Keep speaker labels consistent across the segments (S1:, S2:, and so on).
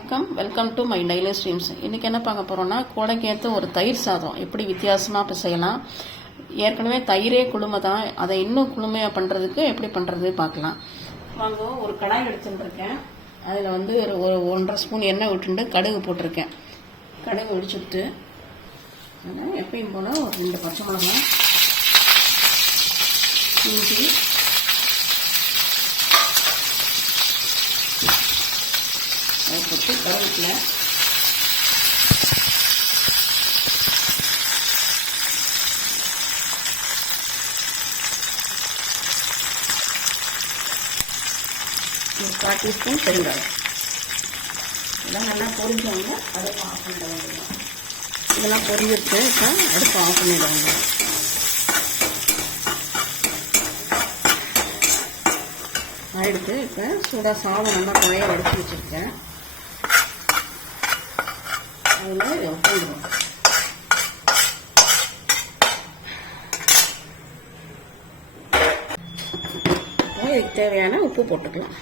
S1: வணக்கம். Welcome to my daily streams இன்றைக்கி என்ன பார்க்க போகிறோம்னா கோடைக்கேற்ற ஒரு தயிர் சாதம். எப்படி வித்தியாசமாக இப்போ செய்யலாம்? ஏற்கனவே தயிரே குளுமை தான் அதை இன்னும் குளுமையாக பண்ணுறதுக்கு எப்படி பண்ணுறது பார்க்கலாம். வாங்க ஒரு கடாய் எடுத்துட்டுருக்கேன். அதில் வந்து ஒரு ஒரு ஒன்றரை ஸ்பூன் எண்ணெய் விட்டுட்டு கடுகு போட்டிருக்கேன். கடுகு ஒடிச்சுட்டு எப்பயும் போல் ஒரு ரெண்டு பச்சை மிளகாய் இஞ்சி அதை போட்டு கருவேப்பிலை ஒரு கால் டீஸ்பூன் பெருங்காயம். இதெல்லாம் நல்லா பொரிஞ்சவங்க அடுப்பு ஆஃப் பண்ணிடுவாங்க இதெல்லாம் பொரிஞ்சிருச்சு இப்போ அடுப்பு ஆஃப் பண்ணிடுவாங்க ஆயிடுச்சு இப்போ சூடாக சாதம் நல்லா குழைய வடிச்சு வச்சுருக்கேன். அதில் போயிடுவோம் இதுக்கு தேவையான உப்பு போட்டுக்கலாம்.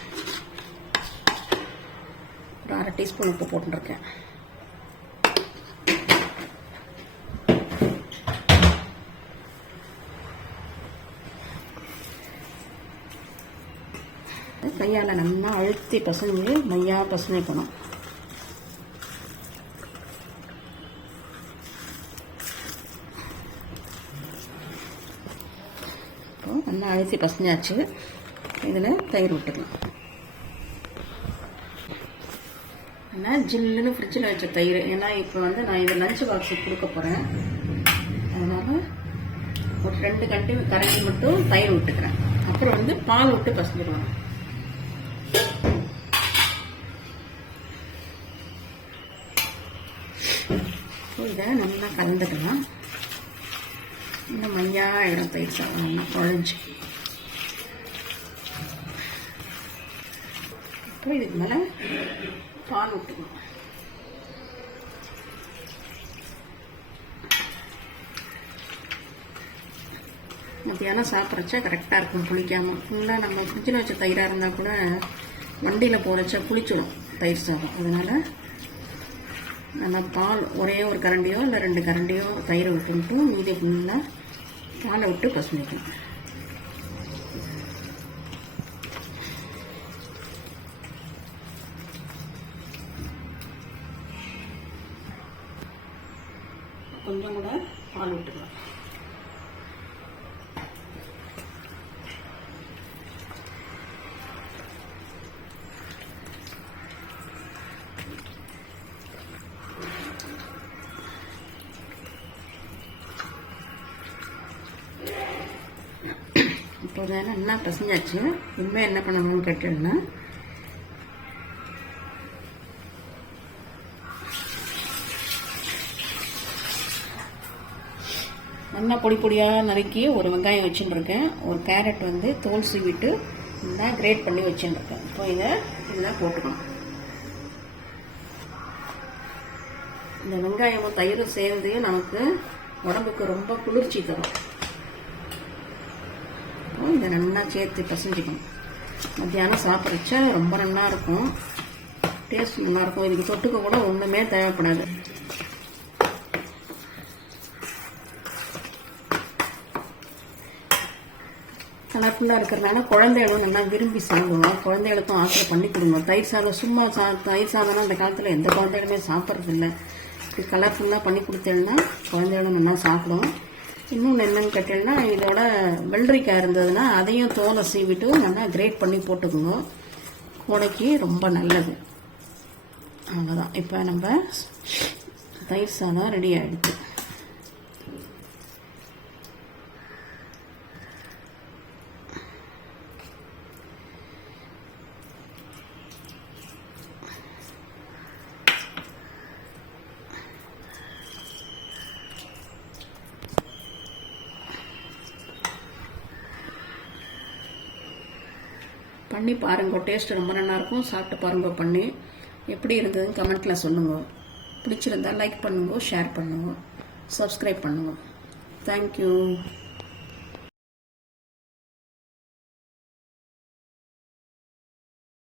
S1: ஒரு அரை டீஸ்பூன் உப்பு போட்டுருக்கேன். கையால் நல்லா அழுத்தி பசங்க மையாக பசஞ்சிக்கணும் இப்போ நல்லா அழுத்தி பசஞ்சாச்சு இதில் தயிர் விட்டுக்கலாம் ஆனால் ஜில்லுன்னு ஃப்ரிட்ஜில் வச்ச தயிர். ஏன்னா இப்போ வந்து நான் இதை லஞ்ச் பாக்ஸுக்கு கொடுக்க போகிறேன் அதனால் ஒரு ரெண்டு கண்டி கரண்டி மட்டும் தயிர் விட்டுக்கிறேன் அப்புறம் வந்து பால் விட்டு பசஞ்சிடுவாங்க இதை நல்லா கலந்துக்கலாம். இன்னும் மையாயிடும் தயிர் சாதம் குழஞ்சி இப்போ இதுக்கு மேலே பால் விட்டுக்கணும் மத்தியானம் சாப்பிட்றச்சா கரெக்டாக இருக்கும் புளிக்காமல் ஃபுல்லாக நம்ம ஃப்ரிட்ஜில் வச்ச தயிராக இருந்தால் கூட வண்டியில் போகிறச்சா புளிச்சிடும் தயிர் சாதம். அதனால் நல்லா பால் ஒரே ஒரு கரண்டியோ இல்லை ரெண்டு கரண்டியோ தயிரை விட்டுட்டு மீதி ஃபுல்லாக பாலை விட்டு பசுமிக்கணும் கொஞ்சம் கூட பால் விட்டுக்கலாம் இப்போ இதை நல்லா பசஞ்சாச்சு. இனிமேல் என்ன பண்ணணும்னு கேட்டீங்கன்னா நல்லா பொடி பொடியாக நறுக்கி ஒரு வெங்காயம் வச்சுட்டுருக்கேன் ஒரு கேரட் வந்து தோல் சீவிட்டு நல்லா கிரேட் பண்ணி வச்சுட்டுருக்கேன் இப்போ இதை இதெல்லாம் போட்டுக்கணும். இந்த வெங்காயமும் தயிரும் சேர்ந்து நமக்கு உடம்புக்கு ரொம்ப குளிர்ச்சி தரும். இப்போ இதை நல்லா சேர்த்து பசஞ்சிக்கணும். மத்தியானம் சாப்பிட்றச்ச ரொம்ப நல்லா இருக்கும். டேஸ்ட் நல்லாயிருக்கும் இதுக்கு தொட்டுக்க கூட ஒன்றுமே தேவைப்படாது. கலர்ஃபுல்லாக இருக்கிறதுனால குழந்தைகளும் நல்லா விரும்பி சாப்பிடுவோம் குழந்தைகளுக்கும் ஆசை பண்ணி கொடுங்க. தயிர் சாதம் சும்மா சா தயிர் சாதம்னா அந்த காலத்தில் எந்த குழந்தைகளுமே சாப்பிட்றதில்ல. இது கலர்ஃபுல்லாக பண்ணி கொடுத்தேன்னா குழந்தைகளும் நல்லா சாப்பிடும். இன்னொன்று என்னென்னு கேட்டீங்கன்னா இதோட வெள்ளரிக்காய் இருந்ததுன்னா அதையும் தோலை சீவிட்டு நல்லா கிரேட் பண்ணி போட்டுக்கோங்க கோடைக்கு ரொம்ப நல்லது. அவ்வளோதான் இப்போ நம்ம தயிர் சாதம் ரெடி ஆகிடுது பண்ணி பாருங்க. டேஸ்ட் ரொம்ப நல்லாயிருக்கும் சாப்பிட்டு பாருங்க பண்ணி. எப்படி இருந்ததுன்னு கமெண்ட்டில் சொல்லுங்கள் பிடிச்சிருந்தா லைக் பண்ணுங்க ஷேர் பண்ணுங்க சப்ஸ்கிரைப் பண்ணுங்க. தேங்க்யூ